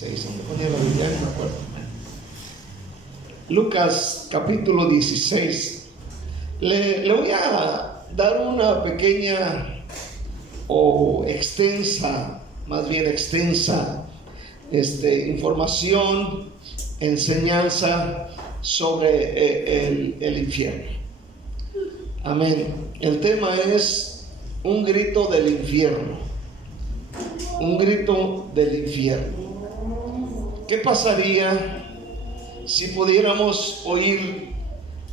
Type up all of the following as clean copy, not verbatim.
¿Dónde ponía la Biblia? No me acuerdo. Lucas capítulo 16. Le voy a dar una pequeña o extensa, más bien extensa, información, enseñanza sobre el infierno. Amén. El tema es un grito del infierno. Un grito del infierno. ¿Qué pasaría si pudiéramos oír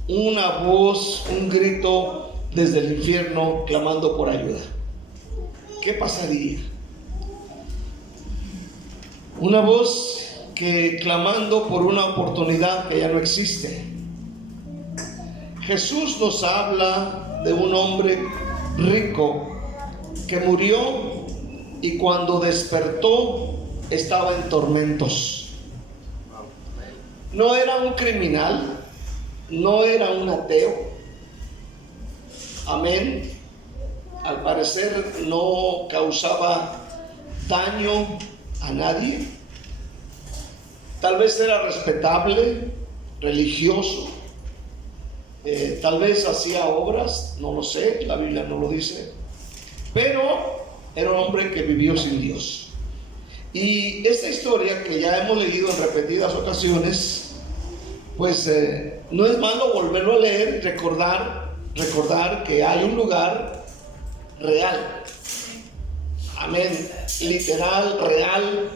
una voz, un grito desde el infierno clamando por ayuda? ¿Qué pasaría? Una voz que clamando por una oportunidad que ya no existe. Jesús nos habla de un hombre rico que murió y cuando despertó estaba en tormentos. No era un criminal, no era un ateo. Amén. Al parecer no causaba daño a nadie. Tal vez era respetable, religioso. Tal vez hacía obras, no lo sé, la Biblia no lo dice. Pero era un hombre que vivió sin Dios. Y esta historia que ya hemos leído en repetidas ocasiones, pues no es malo volverlo a leer y recordar que hay un lugar real, amén, literal, real,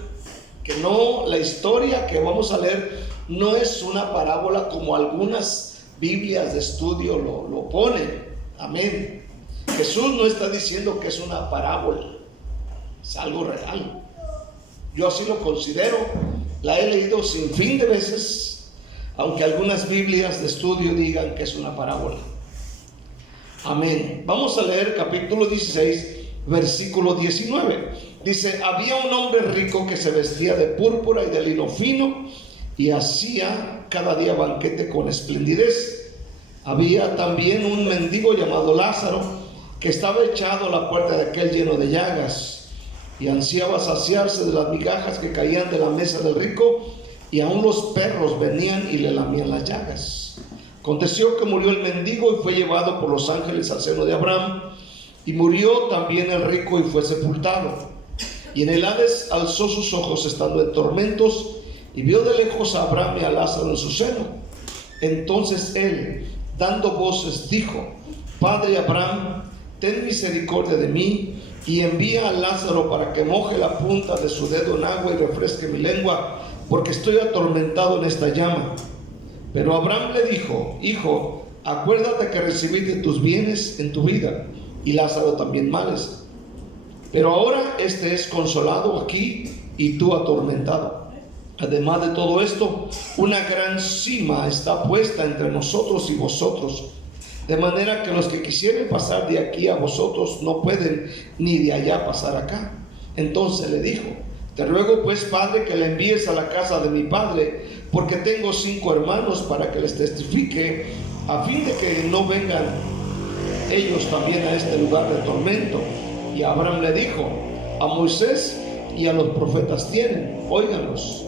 que no, la historia que vamos a leer no es una parábola como algunas Biblias de estudio lo ponen, amén. Jesús no está diciendo que es una parábola, es algo real. Yo así lo considero, la he leído sin fin de veces, aunque algunas Biblias de estudio digan que es una parábola. Amén. Vamos a leer capítulo 16, versículo 19. Dice: había un hombre rico que se vestía de púrpura y de lino fino y hacía cada día banquete con esplendidez. Había también un mendigo llamado Lázaro que estaba echado a la puerta de aquel lleno de llagas y ansiaba saciarse de las migajas que caían de la mesa del rico, y aún los perros venían y le lamían las llagas. Aconteció que murió el mendigo y fue llevado por los ángeles al seno de Abraham, y murió también el rico y fue sepultado. Y en el Hades alzó sus ojos estando en tormentos, y vio de lejos a Abraham y a Lázaro en su seno. Entonces él, dando voces, dijo: Padre Abraham, ten misericordia de mí, y envía a Lázaro para que moje la punta de su dedo en agua y refresque mi lengua, porque estoy atormentado en esta llama. Pero Abraham le dijo: Hijo, acuérdate que recibiste tus bienes en tu vida, y Lázaro también males. Pero ahora este es consolado aquí, y tú atormentado. Además de todo esto, una gran sima está puesta entre nosotros y vosotros, de manera que los que quisieren pasar de aquí a vosotros no pueden, ni de allá pasar acá. Entonces le dijo: Te ruego pues, Padre, que le envíes a la casa de mi padre, porque tengo 5 hermanos, para que les testifique, a fin de que no vengan ellos también a este lugar de tormento. Y Abraham le dijo: A Moisés y a los profetas tienen, óiganlos.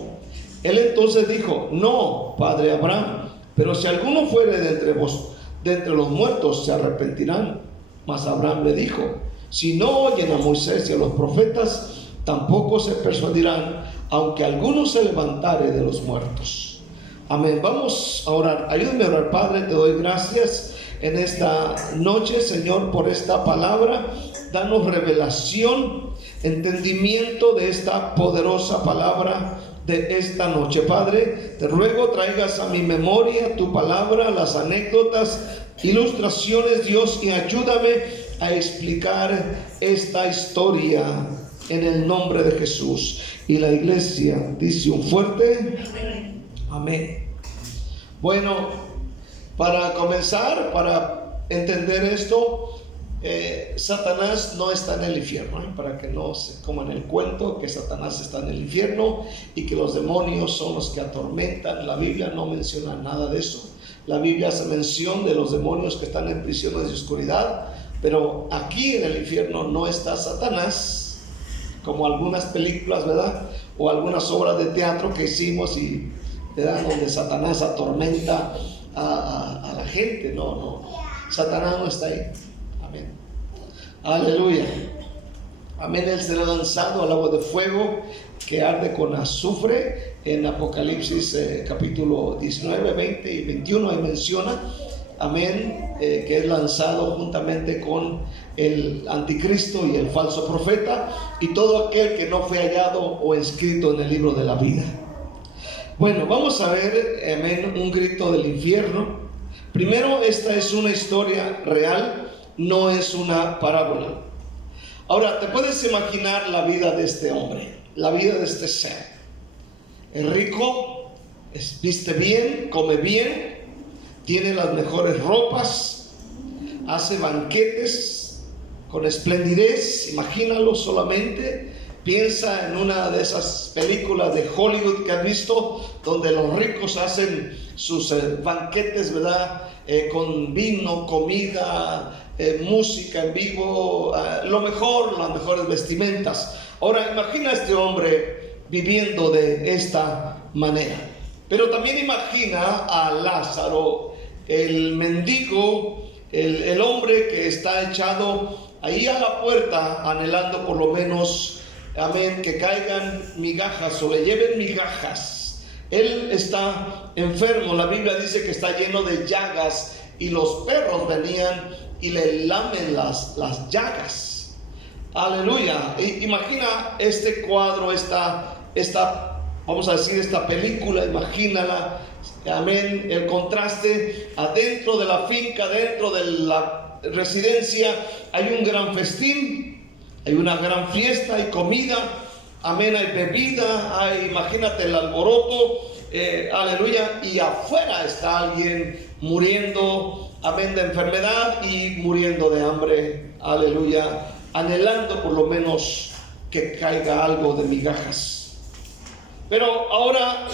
Él entonces dijo: No, Padre Abraham, pero si alguno fuere de entre los muertos, se arrepentirán. Mas Abraham le dijo: Si no oyen a Moisés y a los profetas, tampoco se persuadirán, aunque alguno se levantare de los muertos. Amén. Vamos a orar. Ayúdame a orar. Padre, te doy gracias en esta noche, Señor, por esta palabra. Danos revelación, entendimiento de esta poderosa palabra de esta noche. Padre, te ruego traigas a mi memoria tu palabra, las anécdotas, ilustraciones, Dios, y ayúdame a explicar esta historia en el nombre de Jesús. Y la iglesia dice un fuerte amén. Bueno, para comenzar, para entender esto, Satanás no está en el infierno, para que no se coman el cuento que Satanás está en el infierno y que los demonios son los que atormentan. La Biblia no menciona nada de eso. La Biblia hace mención de los demonios que están en prisiones de oscuridad, pero aquí en el infierno no está Satanás, como algunas películas, ¿verdad? o algunas obras de teatro que hicimos y donde Satanás atormenta a la gente. No, Satanás no está ahí. Amén. Aleluya. Amén. Él será lanzado al lago de fuego que arde con azufre. En Apocalipsis capítulo 19, 20 y 21 ahí menciona, amén, que es lanzado juntamente con el anticristo y el falso profeta y todo aquel que no fue hallado o escrito en el libro de la vida. Bueno, vamos a ver, amén, un grito del infierno. Primero, esta es una historia real, no es una parábola. Ahora, ¿te puedes imaginar la vida de este hombre, la vida de este ser? El rico viste bien, come bien, tiene las mejores ropas, hace banquetes con esplendidez. Imagínalo solamente. Piensa en una de esas películas de Hollywood que has visto, donde los ricos hacen sus banquetes, ¿verdad? Con vino, comida, música en vivo, lo mejor, las mejores vestimentas. Ahora imagina a este hombre viviendo de esta manera. Pero también imagina a Lázaro, el mendigo, el hombre que está echado ahí a la puerta, anhelando por lo menos, amén, que caigan migajas o le lleven migajas. Él está enfermo, la Biblia dice que está lleno de llagas y los perros venían y le lamen las llagas. Aleluya. Imagina este cuadro, esta, vamos a decir, esta película, imagínala, amén, el contraste. Adentro de la finca, dentro de la residencia, hay un gran festín, hay una gran fiesta, hay comida, amén, hay bebida, imagínate el alboroto, aleluya, y afuera está alguien muriendo, amén, de enfermedad y muriendo de hambre, aleluya, anhelando por lo menos que caiga algo de migajas. Pero ahora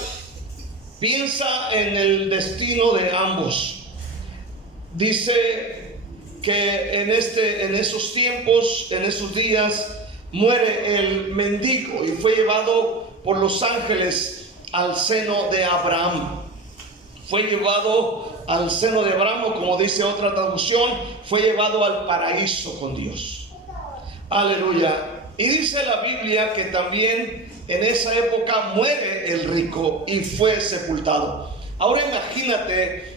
piensa en el destino de ambos. Dice que en esos tiempos, en esos días, muere el mendigo y fue llevado por los ángeles al seno de Abraham. Fue llevado al seno de Abraham, o como dice otra traducción, fue llevado al paraíso con Dios. Aleluya. Y dice la Biblia que también en esa época muere el rico y fue sepultado. Ahora imagínate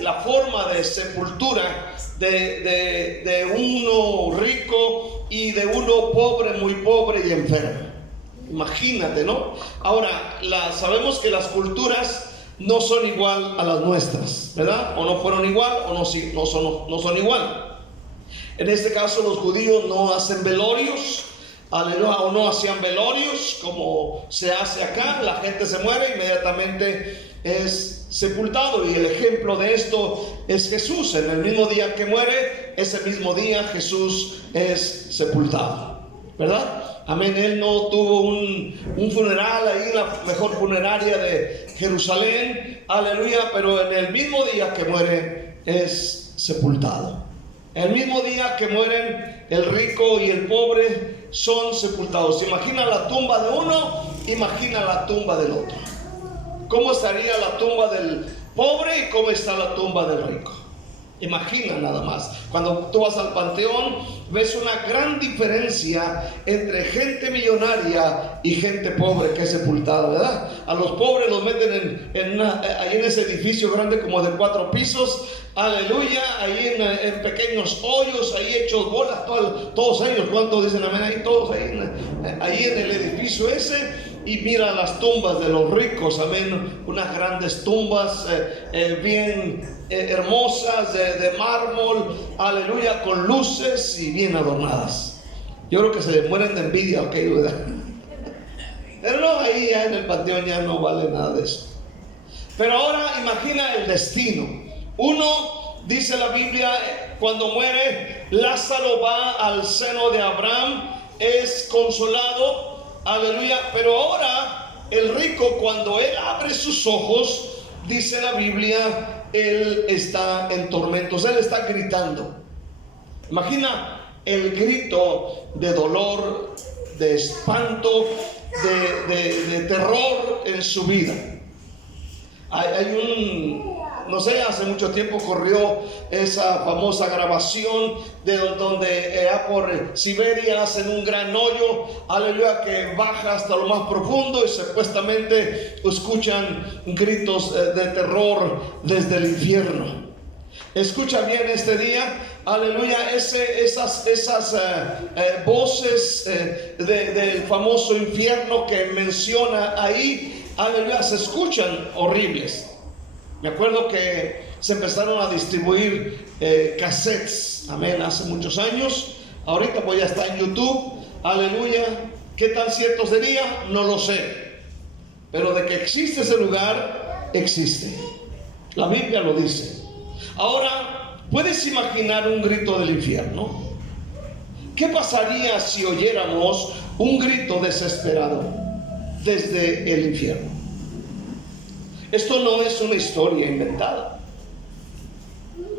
la forma de sepultura de uno rico y de uno pobre, muy pobre y enfermo. Imagínate, ¿no? Ahora, sabemos que las culturas no son igual a las nuestras, ¿verdad? O no fueron igual o no son igual. En este caso los judíos no hacen velorios, aleluya, o no hacían velorios como se hace acá. La gente se muere, inmediatamente es sepultado, y el ejemplo de esto es Jesús. En el mismo día que muere, ese mismo día Jesús es sepultado, ¿verdad? Amén. Él no tuvo un funeral ahí en la mejor funeraria de Jerusalén, aleluya, pero en el mismo día que muere es sepultado. El mismo día que mueren el rico y el pobre son sepultados. Imagina la tumba de uno, imagina la tumba del otro. ¿Cómo estaría la tumba del pobre y cómo está la tumba del rico? Imagina nada más. Cuando tú vas al panteón, ves una gran diferencia entre gente millonaria y gente pobre que es sepultada, ¿verdad? A los pobres los meten ahí en ese edificio grande como de 4 pisos, aleluya, ahí en pequeños hoyos, ahí hechos bolas, todos ellos, ¿cuántos dicen amén? Ahí todos ahí en el edificio ese. Y mira las tumbas de los ricos, amén, unas grandes tumbas bien hermosas, de mármol, aleluya, con luces y bien adornadas. Yo creo que se mueren de envidia, ok, ¿verdad? Pero no, ahí ya en el panteón ya no vale nada de eso. Pero ahora imagina el destino. Uno, dice la Biblia, cuando muere, Lázaro va al seno de Abraham, es consolado, aleluya. Pero ahora el rico, cuando él abre sus ojos, dice la Biblia, él está en tormentos, él está gritando. Imagina el grito de dolor, de espanto, de terror en su vida. No sé, hace mucho tiempo corrió esa famosa grabación de donde por Siberia hacen un gran hoyo, aleluya, que baja hasta lo más profundo y supuestamente escuchan gritos de terror desde el infierno. Escucha bien este día, aleluya, esas voces del famoso infierno que menciona ahí, aleluya, se escuchan horribles. Me acuerdo que se empezaron a distribuir cassettes, amén, hace muchos años. Ahorita pues ya está en YouTube, aleluya. ¿Qué tan cierto sería? No lo sé. Pero de que existe ese lugar, existe. La Biblia lo dice. Ahora, ¿puedes imaginar un grito del infierno? ¿Qué pasaría si oyéramos un grito desesperado desde el infierno? Esto no es una historia inventada.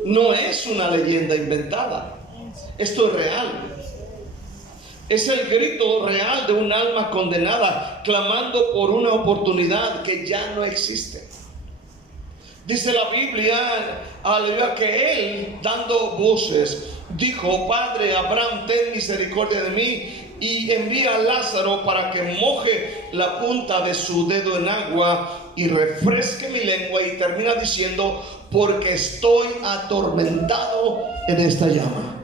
No es una leyenda inventada. Esto es real. Es el grito real de un alma condenada clamando por una oportunidad que ya no existe. Dice la Biblia, aleluya, que él, dando voces, dijo: Padre Abraham, ten misericordia de mí y envía a Lázaro para que moje la punta de su dedo en agua y refresque mi lengua. Y termina diciendo: porque estoy atormentado en esta llama.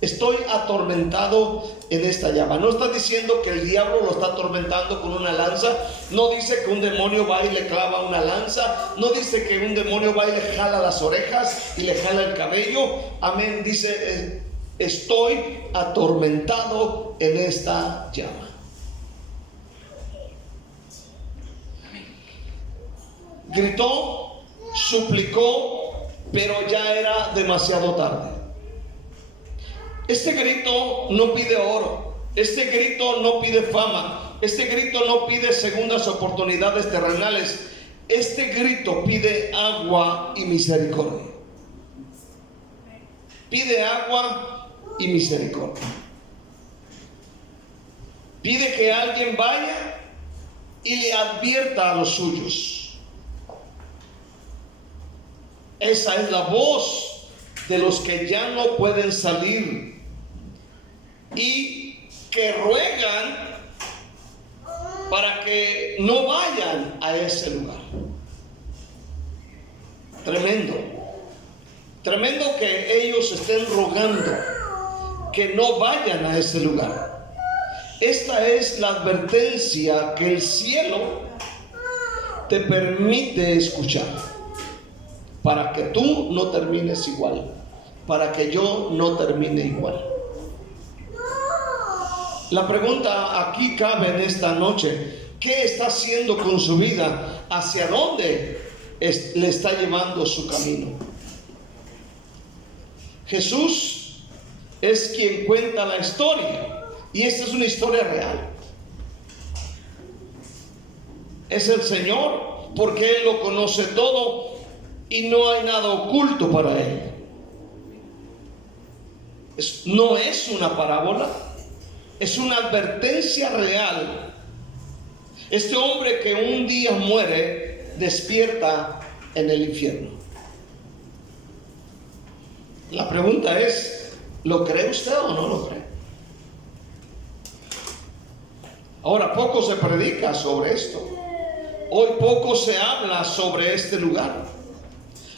Estoy atormentado en esta llama. No está diciendo que el diablo lo está atormentando con una lanza. No dice que un demonio va y le clava una lanza. No dice que un demonio va y le jala las orejas y le jala el cabello. Amén. Dice: estoy atormentado en esta llama. Gritó, suplicó, pero ya era demasiado tarde. Este grito no pide oro, este grito no pide fama, este grito no pide segundas oportunidades terrenales. Este grito pide agua y misericordia. Pide agua y misericordia. Pide que alguien vaya y le advierta a los suyos. Esa es la voz de los que ya no pueden salir y que ruegan para que no vayan a ese lugar. Tremendo, tremendo que ellos estén rogando que no vayan a ese lugar. Esta es la advertencia que el cielo te permite escuchar, para que tú no termines igual, para que yo no termine igual. La pregunta aquí cabe en esta noche: ¿qué está haciendo con su vida? ¿Hacia dónde le está llevando su camino? Jesús es quien cuenta la historia, y esta es una historia real. Es el Señor, porque Él lo conoce todo y no hay nada oculto para Él. No es una parábola, es una advertencia real. Este hombre que un día muere despierta en el infierno. La pregunta es: ¿lo cree usted o no lo cree? Ahora, poco se predica sobre esto. Hoy poco se habla sobre este lugar.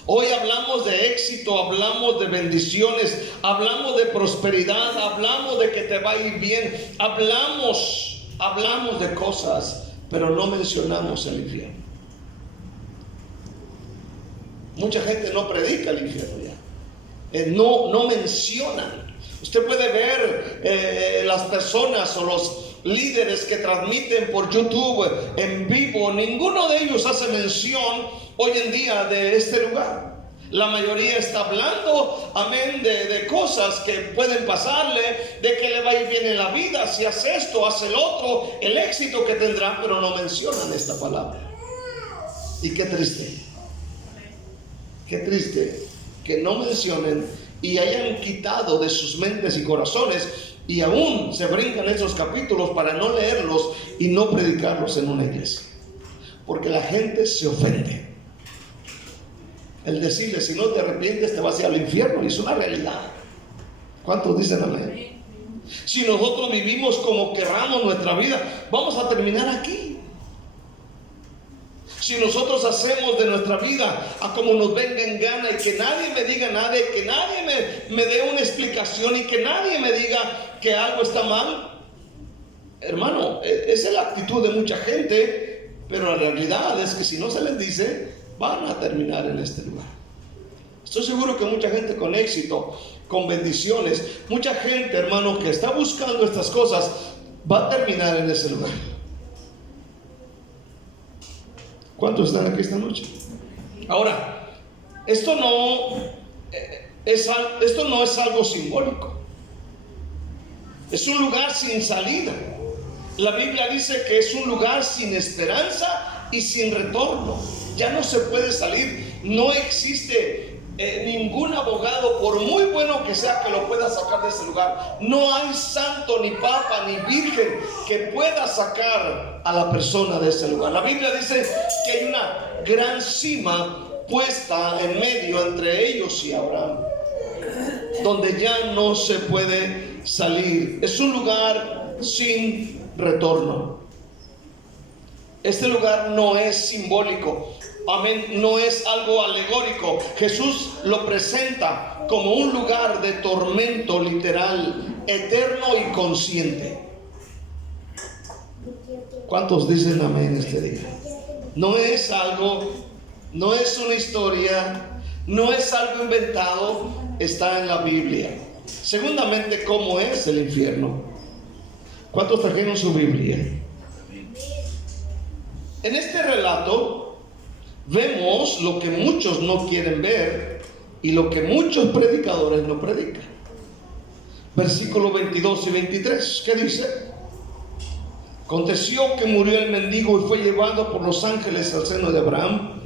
Hoy hablamos de éxito, hablamos de bendiciones, hablamos de prosperidad, hablamos de que te va a ir bien, hablamos de cosas, pero no mencionamos el infierno. Mucha gente no predica el infierno ya. No mencionan. Usted puede ver las personas o los líderes que transmiten por YouTube en vivo, ninguno de ellos hace mención hoy en día de este lugar. La mayoría está hablando, amén, de cosas que pueden pasarle, de que le va a ir bien en la vida, si hace esto, hace el otro, el éxito que tendrá, pero no mencionan esta palabra. Y qué triste que no mencionen y hayan quitado de sus mentes y corazones Y aún se brincan esos capítulos para no leerlos y no predicarlos en una iglesia, porque la gente se ofende. El decirle, si no te arrepientes te vas a ir al infierno, y es una realidad. ¿Cuántos dicen amén? Si nosotros vivimos como querramos nuestra vida, vamos a terminar aquí. Si nosotros hacemos de nuestra vida a como nos venga en gana, y que nadie me diga nada, y que nadie me dé una explicación, y que nadie me diga que algo está mal, hermano, esa es la actitud de mucha gente. Pero la realidad es que si no se les dice, van a terminar en este lugar. Estoy seguro que mucha gente con éxito, con bendiciones, mucha gente, hermano, que está buscando estas cosas, va a terminar en ese lugar. ¿Cuántos están aquí esta noche? Ahora, esto no es algo simbólico. Es un lugar sin salida. La Biblia dice que es un lugar sin esperanza y sin retorno. Ya no se puede salir. No existe ningún abogado, por muy bueno que sea, que lo pueda sacar de ese lugar. No hay santo, ni papa, ni virgen que pueda sacar a la persona de ese lugar. La Biblia dice que hay una gran cima puesta en medio entre ellos y Abraham, donde ya no se puede salir. Es un lugar sin retorno. Este lugar no es simbólico. Amén, no es algo alegórico. Jesús lo presenta como un lugar de tormento literal, eterno y consciente. ¿Cuántos dicen amén este día? No es algo, no es una historia, no es algo inventado, está en la Biblia. Segundamente, ¿cómo es el infierno? ¿Cuántos trajeron su Biblia? En este relato vemos lo que muchos no quieren ver y lo que muchos predicadores no predican. Versículos 22 y 23, ¿qué dice? Aconteció que murió el mendigo y fue llevado por los ángeles al seno de Abraham,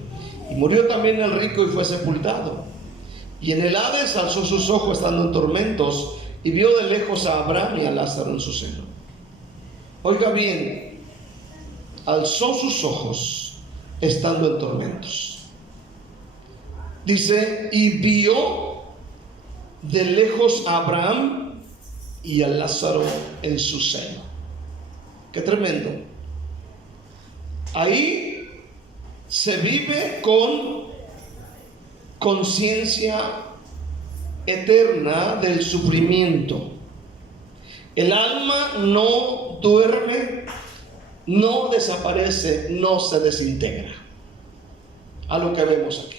y murió también el rico y fue sepultado. Y en el Hades alzó sus ojos estando en tormentos, y vio de lejos a Abraham y a Lázaro en su seno. Oiga bien, alzó sus ojos estando en tormentos. Dice, y vio de lejos a Abraham y a Lázaro en su seno. Qué tremendo. Ahí se vive con conciencia eterna del sufrimiento. El alma no duerme, no desaparece, no se desintegra. A lo que vemos aquí.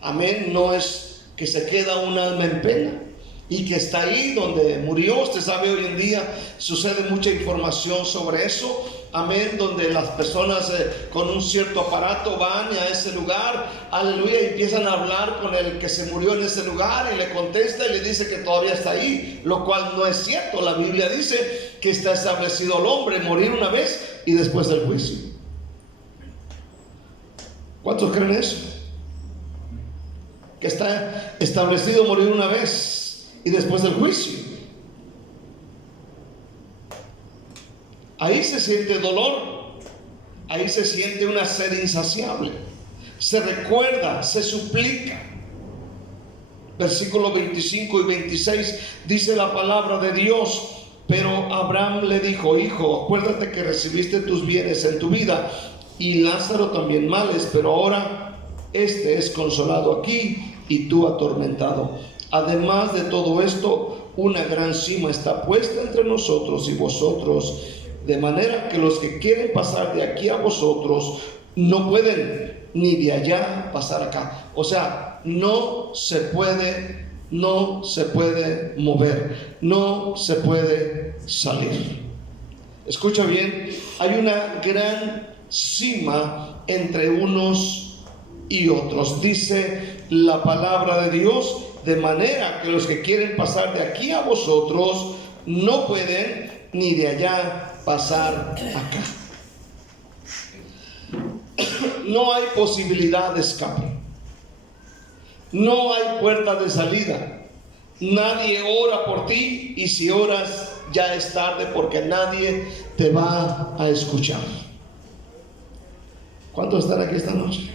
Amén. No es que se queda un alma en pena y que está ahí donde murió. Usted sabe, hoy en día sucede mucha información sobre eso. Amén. Donde las personas con un cierto aparato van a ese lugar, aleluya, y empiezan a hablar con el que se murió en ese lugar, y le contesta y le dice que todavía está ahí, lo cual no es cierto. La Biblia dice que está establecido el hombre morir una vez y después del juicio. ¿Cuántos creen eso? Que está establecido morir una vez y después del juicio. Ahí se siente dolor, ahí se siente una sed insaciable, se recuerda, se suplica. Versículos 25 y 26 dice la palabra de Dios: pero Abraham le dijo: hijo, acuérdate que recibiste tus bienes en tu vida, y Lázaro también males, pero ahora este es consolado aquí y tú atormentado. Además de todo esto, una gran cima está puesta entre nosotros y vosotros, de manera que los que quieren pasar de aquí a vosotros no pueden, ni de allá pasar acá. O sea, no se puede mover, no se puede salir. Escucha bien, hay una gran cima entre unos y otros. Dice la palabra de Dios: de manera que los que quieren pasar de aquí a vosotros no pueden, ni de allá pasar acá. No hay posibilidad de escape, no hay puerta de salida, Nadie ora por ti, y si oras ya es tarde, porque nadie te va a escuchar. ¿Cuántos están aquí esta noche?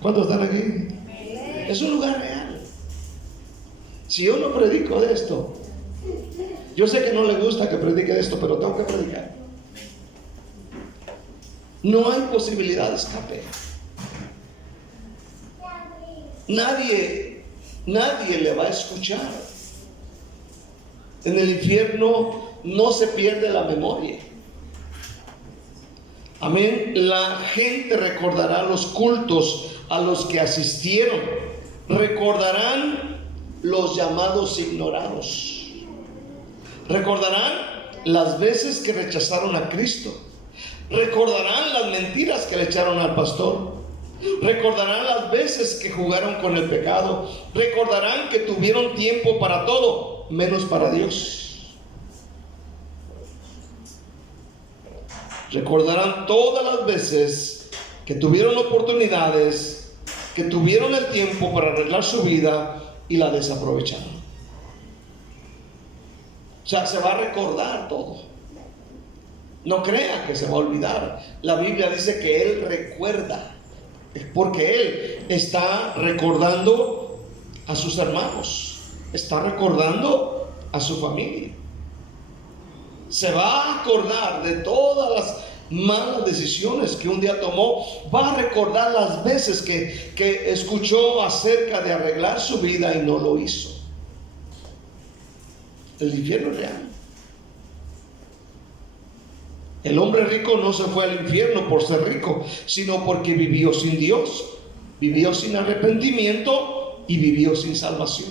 ¿Cuántos están aquí? Es un lugar real. Si yo no predico de esto, yo sé que no le gusta que predique de esto, pero tengo que predicar. No hay posibilidad de escape. Nadie le va a escuchar. En el infierno no se pierde la memoria. Amén. La gente recordará los cultos a los que asistieron. Recordarán los llamados ignorados. Recordarán las veces que rechazaron a Cristo. Recordarán las mentiras que le echaron al pastor. Recordarán las veces que jugaron con el pecado. Recordarán que tuvieron tiempo para todo, menos para Dios. Recordarán todas las veces que tuvieron oportunidades, que tuvieron el tiempo para arreglar su vida y la desaprovecharon. O sea, se va a recordar todo. No crea que se va a olvidar. La Biblia dice que Él recuerda, porque Él está recordando a sus hermanos, está recordando a su familia. Se va a acordar de todas las malas decisiones que un día tomó. Va a recordar las veces que escuchó acerca de arreglar su vida y no lo hizo. El infierno es real. El hombre rico no se fue al infierno por ser rico, sino porque vivió sin Dios, vivió sin arrepentimiento y vivió sin salvación.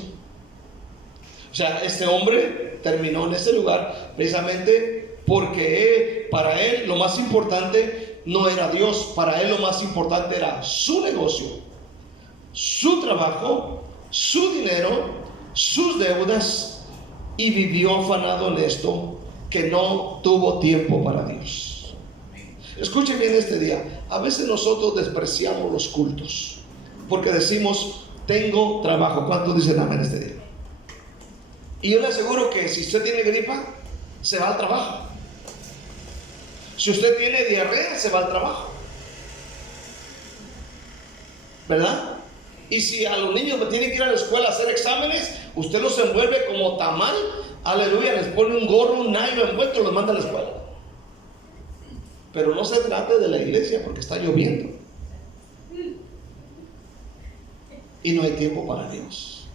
O sea, este hombre terminó en ese lugar precisamente porque para él lo más importante no era Dios. Para él lo más importante era su negocio, su trabajo, su dinero, sus deudas, y vivió afanado en esto, que no tuvo tiempo para Dios. Escuchen bien este día. A veces nosotros despreciamos los cultos porque decimos: tengo trabajo. ¿Cuántos dicen amén este día? Y yo le aseguro que si usted tiene gripa, se va al trabajo. Si usted tiene diarrea, se va al trabajo, ¿verdad? Y si a los niños tienen que ir a la escuela a hacer exámenes, usted los envuelve como tamal. Aleluya, les pone un gorro, un nylon envuelto y los manda a la escuela. Pero no se trate de la iglesia porque está lloviendo y no hay tiempo para Dios.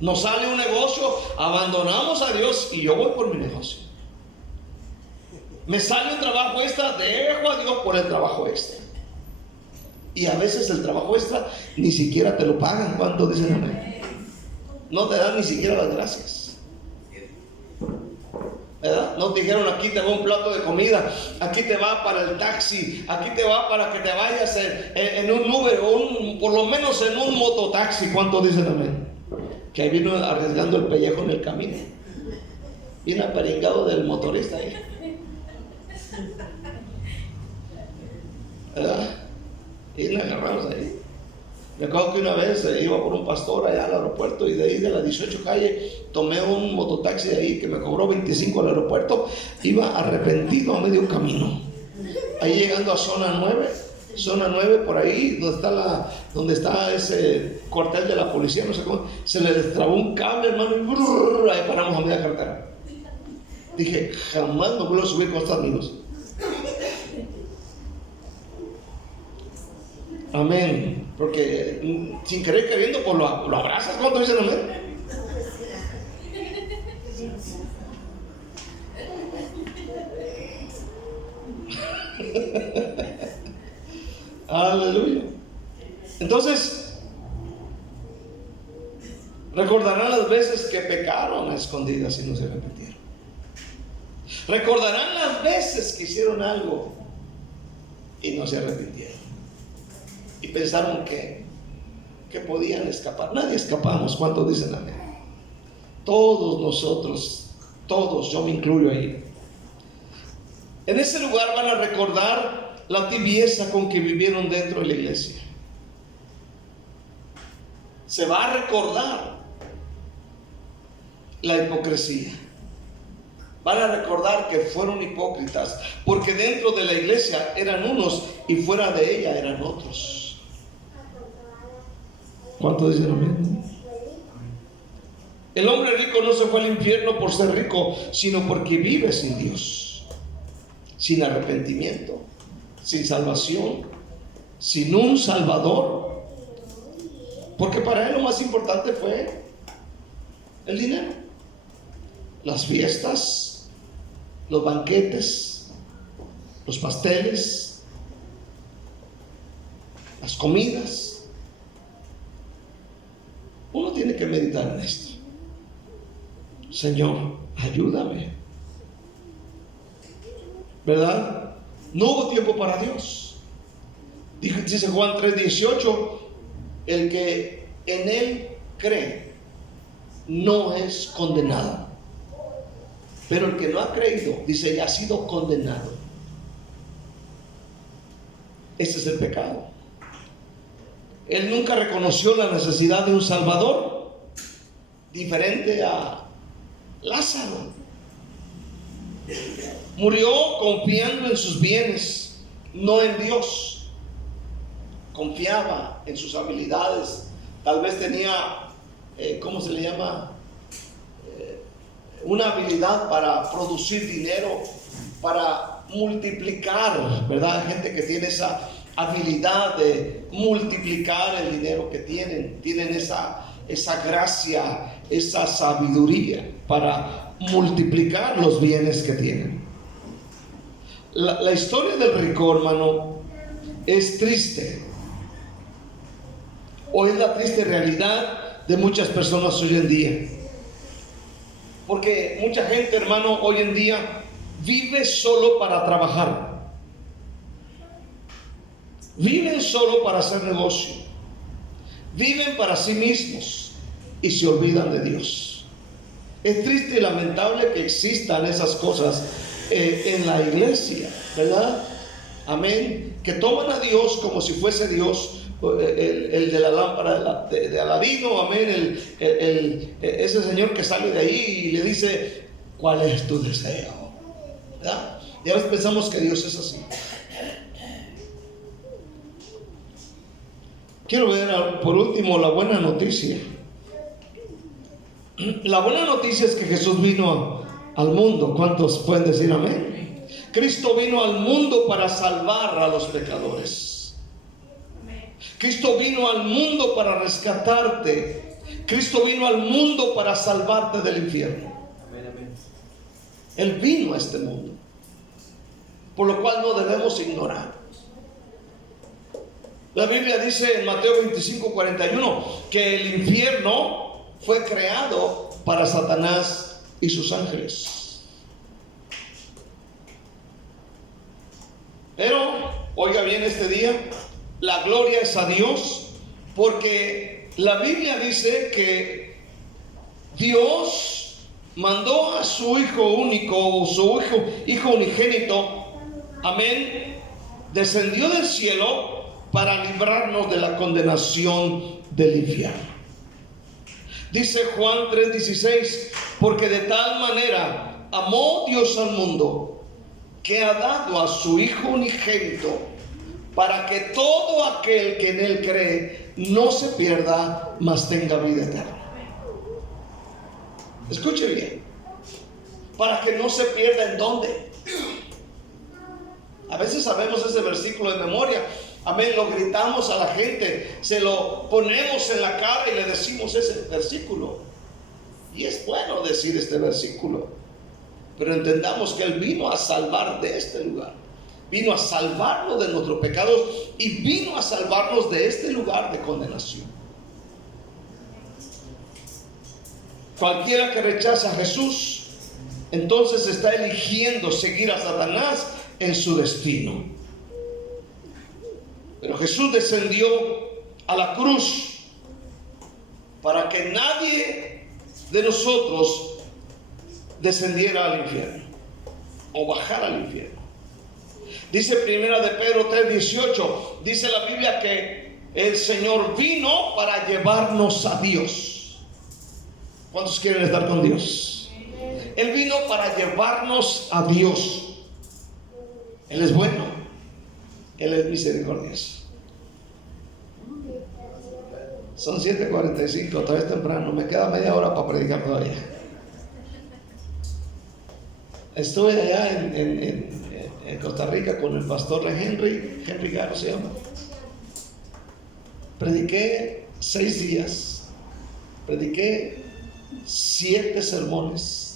Nos sale un negocio, abandonamos a Dios y yo voy por mi negocio. Me sale un trabajo extra, dejo a Dios por el trabajo extra. Y a veces el trabajo extra ni siquiera te lo pagan. ¿Cuántos dicen amén? No te dan ni siquiera las gracias, ¿verdad? No te dijeron: aquí te va un plato de comida, aquí te va para el taxi, aquí te va para que te vayas en un Uber o por lo menos en un mototaxi. ¿Cuántos dicen amén? Que ahí vino arriesgando el pellejo en el camino, viene aperingado del motorista ahí, ¿verdad? Y nos agarramos ahí. Me acuerdo que una vez iba por un pastor allá al aeropuerto, y de ahí de la 18 calle tomé un mototaxi de ahí que me cobró 25 al aeropuerto. Iba arrepentido a medio camino. Ahí llegando a zona 9 por ahí donde está ese cuartel de la policía, no sé cómo, se le destrabó un cable, hermano, y ahí paramos a media carretera. Dije: jamás me vuelvo a subir con estos amigos. Amén. Porque sin querer queriendo, pues lo abrazas. ¿Cuánto dicen amén? Aleluya. Entonces, recordarán las veces que pecaron a escondidas y no se arrepintieron. Recordarán las veces que hicieron algo y no se arrepintieron. Y pensaron que podían escapar. Nadie escapamos. ¿Cuántos dicen amén? Todos nosotros, todos, yo me incluyo ahí. En ese lugar van a recordar la tibieza con que vivieron dentro de la iglesia. Se va a recordar la hipocresía. Van a recordar que fueron hipócritas, porque dentro de la iglesia eran unos y fuera de ella eran otros. ¿Cuánto dicen amén? El hombre rico no se fue al infierno por ser rico, sino porque vive sin Dios, sin arrepentimiento, sin salvación, sin un Salvador. Porque para él lo más importante fue el dinero, las fiestas, los banquetes, los pasteles, las comidas. Uno tiene que meditar en esto. Señor, ayúdame, ¿verdad? No hubo tiempo para Dios. Dice Juan 3:18, el que en Él cree no es condenado, pero el que no ha creído, dice, ya ha sido condenado. Ese es el pecado. Él nunca reconoció la necesidad de un Salvador, diferente a Lázaro. Murió confiando en sus bienes, no en Dios. Confiaba en sus habilidades. Tal vez tenía, ¿cómo se le llama? Una habilidad para producir dinero, para multiplicar, ¿verdad? Gente que tiene esa habilidad de multiplicar el dinero que tienen esa gracia, esa sabiduría para multiplicar los bienes que tienen. La historia del rico, hermano, es triste, o es la triste realidad de muchas personas hoy en día. Porque mucha gente, hermano, hoy en día vive solo para trabajar. Viven solo para hacer negocio. Viven para sí mismos y se olvidan de Dios. Es triste y lamentable que existan esas cosas en la iglesia, ¿verdad? Amén. Que toman a Dios como si fuese Dios, el de la lámpara de Aladino, amén. Ese señor que sale de ahí y le dice, ¿cuál es tu deseo? ¿Verdad? Y a veces pensamos que Dios es así. Quiero ver por último la buena noticia. La buena noticia es que Jesús vino al mundo. ¿Cuántos pueden decir amén? Cristo vino al mundo para salvar a los pecadores. Cristo vino al mundo para rescatarte. Cristo vino al mundo para salvarte del infierno. Él vino a este mundo, por lo cual no debemos ignorar. La Biblia dice en Mateo 25:41 que el infierno fue creado para Satanás y sus ángeles. Pero, oiga bien este día, la gloria es a Dios, porque la Biblia dice que Dios mandó a su Hijo único, o su Hijo unigénito, amén, descendió del cielo para librarnos de la condenación del infierno. Dice Juan 3:16, porque de tal manera amó Dios al mundo, que ha dado a su Hijo unigénito, para que todo aquel que en Él cree no se pierda, mas tenga vida eterna. Escuche bien, para que no se pierda, ¿en dónde? A veces sabemos ese versículo de memoria, amén, lo gritamos a la gente, se lo ponemos en la cara y le decimos ese versículo. Y es bueno decir este versículo, pero entendamos que Él vino a salvar de este lugar, vino a salvarnos de nuestros pecados y vino a salvarnos de este lugar de condenación. Cualquiera que rechaza a Jesús, entonces está eligiendo seguir a Satanás en su destino. Pero Jesús descendió a la cruz para que nadie de nosotros descendiera al infierno o bajara al infierno. Dice primera de Pedro 3:18, dice la Biblia que el Señor vino para llevarnos a Dios. ¿Cuántos quieren estar con Dios? Él vino para llevarnos a Dios. Él es bueno, Él es misericordioso. Son 7:45, todavía es temprano, me queda media hora para predicar todavía. Estuve allá en Costa Rica con el pastor Henry Garro se llama. Prediqué 6 días, prediqué 7 sermones.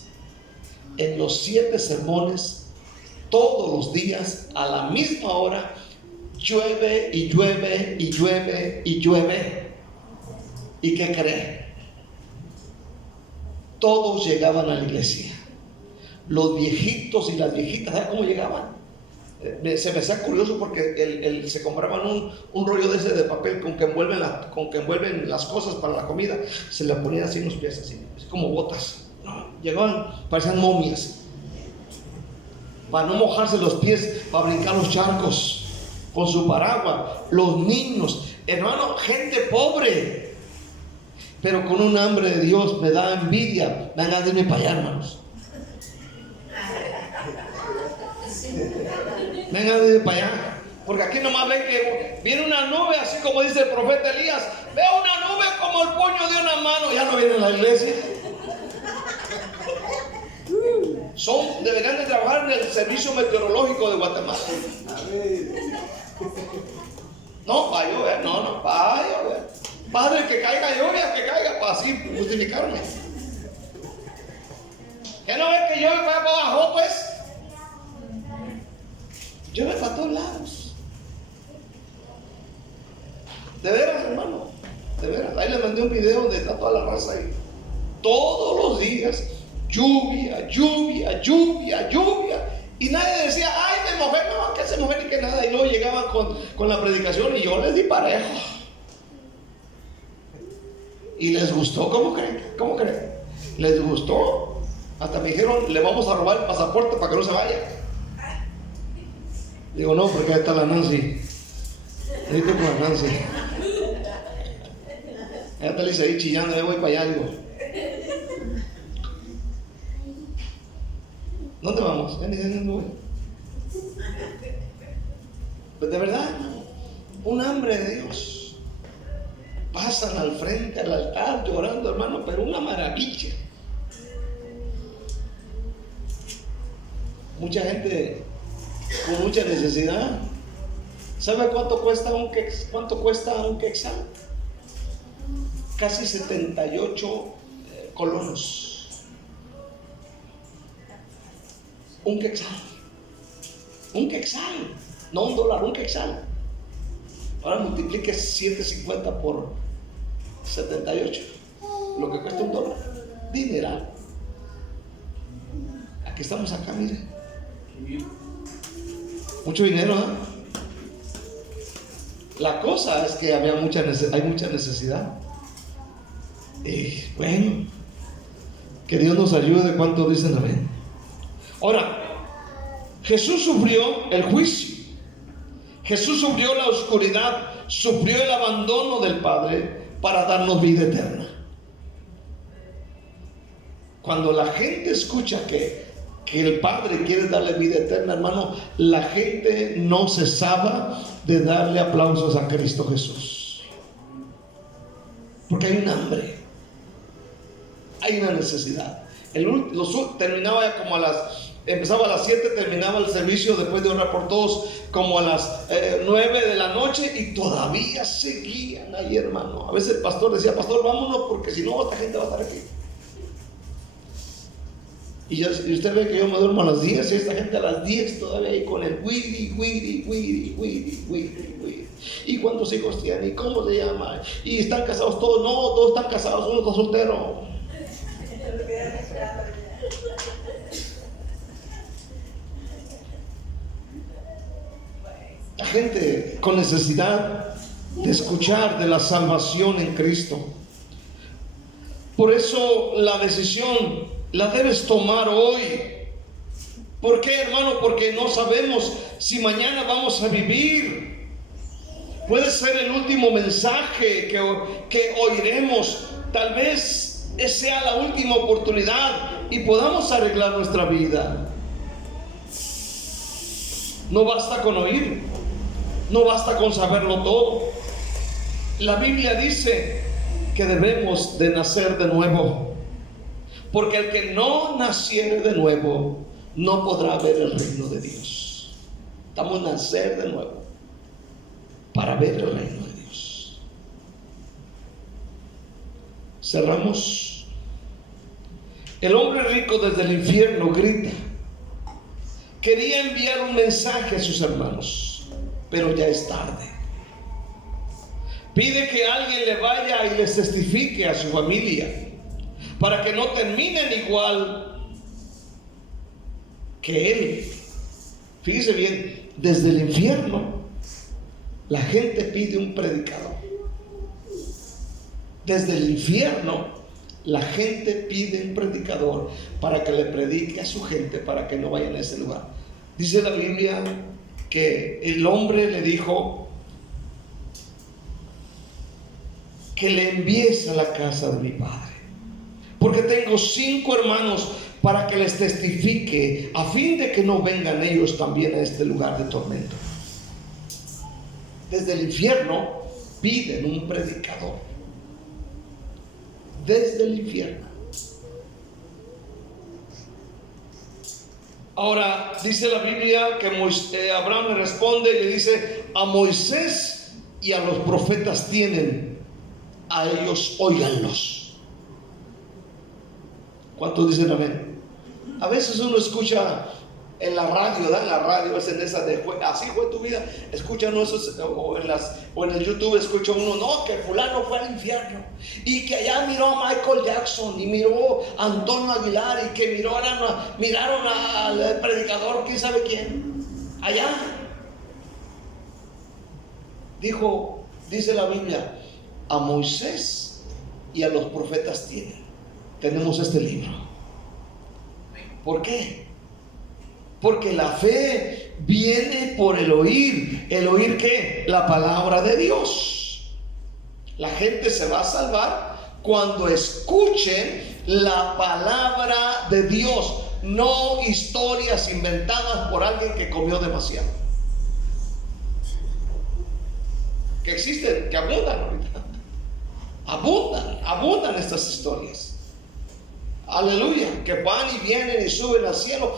En los 7 sermones, todos los días, a la misma hora, llueve y llueve y llueve y llueve. ¿Y qué cree? Todos llegaban a la iglesia. Los viejitos y las viejitas, ¿saben cómo llegaban? Se me hacía curioso porque se compraban un rollo de ese de papel con que envuelven las cosas para la comida. Se le ponían así en los pies, así como botas. No, llegaban, parecían momias. Para no mojarse los pies, para brincar los charcos, con su paraguas. Los niños, hermano, gente pobre, pero con un hambre de Dios. Me da envidia, me dan ganas de irme para allá, hermanos. Vengan de para allá, porque aquí nomás ven que viene una nube, así como dice el profeta Elías. Veo una nube como el puño de una mano. Ya no vienen a la iglesia. Deberían de trabajar en el servicio meteorológico de Guatemala. No, va a llover, no, va a llover. Padre, que caiga lluvia, que caiga, para así justificarme. ¿Qué no ves que llueve para abajo, pues? Llueve para todos lados. De veras, hermano, de veras. Ahí les mandé un video donde está toda la raza ahí. Todos los días, lluvia, lluvia, lluvia, lluvia. Y nadie decía, ay, me mojé, no, que se mojé ni que nada. Y luego llegaban con la predicación y yo les di parejo. Y les gustó, ¿cómo creen? ¿Cómo creen? Les gustó. Hasta me dijeron, le vamos a robar el pasaporte para que no se vaya. Digo, no, porque ahí está la Nancy. Ahí con la Nancy. Ahí está Lisa ahí chillando, yo voy para allá, digo. ¿Dónde vamos? ¿Dónde voy? Pues de verdad, un hambre de Dios. Pasan al frente, al altar, llorando, hermano, pero una maravilla. Mucha gente con mucha necesidad. ¿Sabe cuánto cuesta un quetzal? Casi 78 colonos. Un quetzal, no $1, un quetzal. Ahora multiplique 7.50 por 78, lo que cuesta $1. Dineral. Aquí estamos acá, mire. Mucho dinero, ¿eh? La cosa es que hay mucha necesidad. Y bueno, que Dios nos ayude. ¿Cuánto dicen amén? Ahora, Jesús sufrió el juicio, Jesús sufrió la oscuridad, sufrió el abandono del Padre para darnos vida eterna. Cuando la gente escucha que el Padre quiere darle vida eterna, hermano, la gente no cesaba de darle aplausos a Cristo Jesús, porque hay un hambre, hay una necesidad. Terminaba como empezaba a las 7, terminaba el servicio después de orar por todos como a las 9 de la noche y todavía seguían ahí, hermano. A veces el pastor decía, pastor, vámonos porque si no esta gente va a estar aquí. Y usted ve que yo me duermo a las 10 y esta gente a las 10 todavía ahí con el wiri. ¿Y cuántos hijos tienen? ¿Y cómo se llama? ¿Y están casados todos? No, todos están casados, uno está soltero. La gente con necesidad de escuchar de la salvación en Cristo. Por eso la decisión la debes tomar hoy. ¿Por qué, hermano? Porque no sabemos si mañana vamos a vivir. Puede ser el último mensaje que oiremos. Tal vez sea la última oportunidad y podamos arreglar nuestra vida. No basta con oír, no basta con saberlo todo. La Biblia dice que debemos de nacer de nuevo, porque el que no naciere de nuevo no podrá ver el reino de Dios. Estamos a nacer de nuevo para ver el reino de Dios. Cerramos. El hombre rico desde el infierno grita. Quería enviar un mensaje a sus hermanos, pero ya es tarde. Pide que alguien le vaya y les testifique a su familia, para que no terminen igual que él. Fíjese bien, desde el infierno la gente pide un predicador. Desde el infierno la gente pide un predicador para que le predique a su gente, para que no vayan a ese lugar. Dice la Biblia que el hombre le dijo que le envíes a la casa de mi padre, porque tengo 5 hermanos para que les testifique, a fin de que no vengan ellos también a este lugar de tormento. Desde el infierno piden un predicador. Desde el infierno. Ahora dice la Biblia que Abraham le responde y le dice: a Moisés y a los profetas tienen, a ellos óiganlos. ¿Cuántos dicen amén? A veces uno escucha en la radio, ¿verdad? En la radio es en esa de así fue tu vida. Escucha uno esos, o en el YouTube escucha uno, no, que fulano fue al infierno y que allá miró a Michael Jackson y miró a Antonio Aguilar y que miraron al predicador, quién sabe quién, allá. Dice la Biblia, a Moisés y a los profetas tenemos este libro. ¿Por qué? Porque la fe viene por el oír. ¿El oír qué? La palabra de Dios. La gente se va a salvar cuando escuchen la palabra de Dios, no historias inventadas por alguien que comió demasiado. Que existen, que abundan ahorita. Abundan estas historias. Aleluya, que van y vienen y suben al cielo,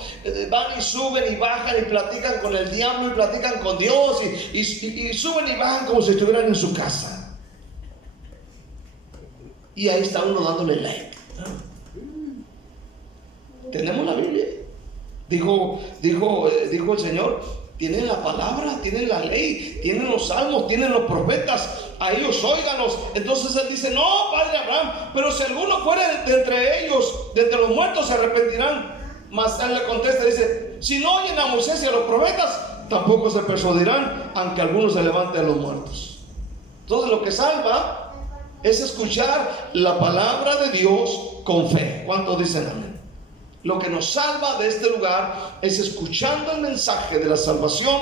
van y suben y bajan y platican con el diablo y platican con Dios y suben y bajan como si estuvieran en su casa. Y ahí está uno dándole like. Tenemos la Biblia. Dijo el Señor, tienen la palabra, tienen la ley, tienen los salmos, tienen los profetas, a ellos óiganlos. Entonces él dice: no, padre Abraham, pero si alguno fuera de entre ellos, de entre los muertos, se arrepentirán. Mas él le contesta, dice: si no oyen a Moisés y a los profetas, tampoco se persuadirán, aunque algunos se levanten de los muertos. Entonces lo que salva es escuchar la palabra de Dios con fe. ¿Cuántos dicen amén? Lo que nos salva de este lugar es escuchando el mensaje de la salvación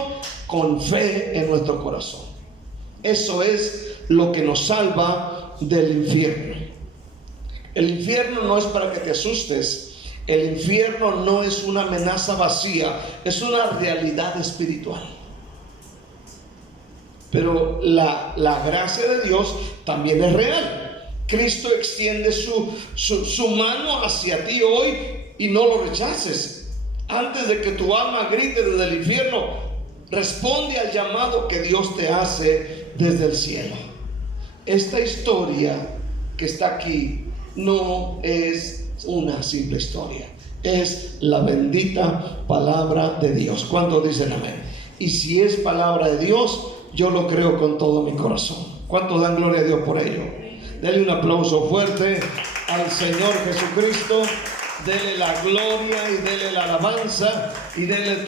con fe en nuestro corazón. Eso es lo que nos salva del infierno. El infierno no es para que te asustes. El infierno no es una amenaza vacía, es una realidad espiritual. Pero la gracia de Dios también es real. Cristo extiende su mano hacia ti hoy y no lo rechaces. Antes de que tu alma grite desde el infierno, responde al llamado que Dios te hace desde el cielo. Esta historia que está aquí no es una simple historia, es la bendita palabra de Dios. ¿Cuántos dicen amén? Y si es palabra de Dios, yo lo creo con todo mi corazón. ¿Cuántos dan gloria a Dios por ello? Denle un aplauso fuerte al Señor Jesucristo. Dele la gloria y dele la alabanza y dele